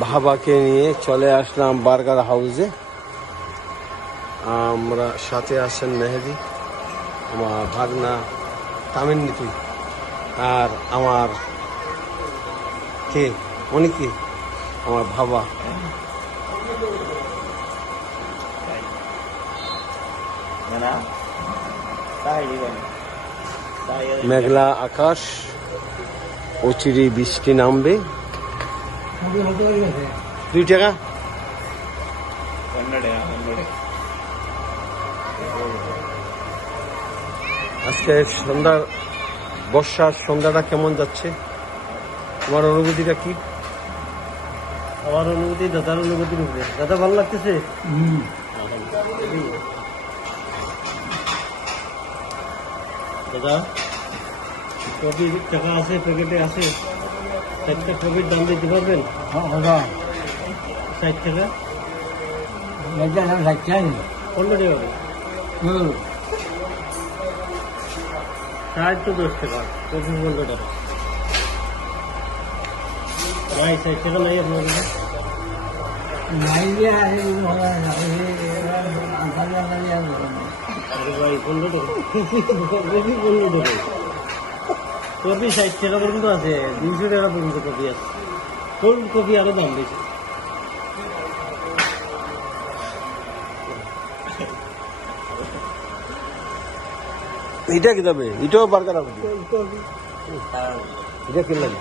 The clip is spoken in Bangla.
ভাবাকে নিয়ে চলে আসলাম বার্গার হাউসে। আমরা সাথে আছেন মেহেদি, আমার ভাগনা তামিন্নিতি, আর আমার কে অনেকে আমার ভাবা। মেঘলা আকাশ, অচিরে বৃষ্টি নামবে। 2 টাকা। আজকে সন্ধ্যার বর্ষার সন্ধ্যাটা কেমন যাচ্ছে? তোমার অনুভূতিটা কি? আমার অনুভূতি দাদার অনুভূতি রূপে দাদা ভালো লাগতেছে। দাদা কফি টাকা আছে প্যাকেটে আছে, 4টা কফির দাম দিতে পারবেন? 60 টাকা। 15 টাকা। 10 টাকা কফি 15 টাকা। ভাই 60 টাকা নাই আপনার কাছে? আরে ভাই 15 টাকা কফি 15 টাকা। কফি 60 টাকা পর্যন্ত আছে, 200 টাকা পর্যন্ত কফি আছে। কোল্ড কফি আরো দাম বেশি। এটা কি যাবে? এটাও বার্গার হাউস। এটা কি লাগে?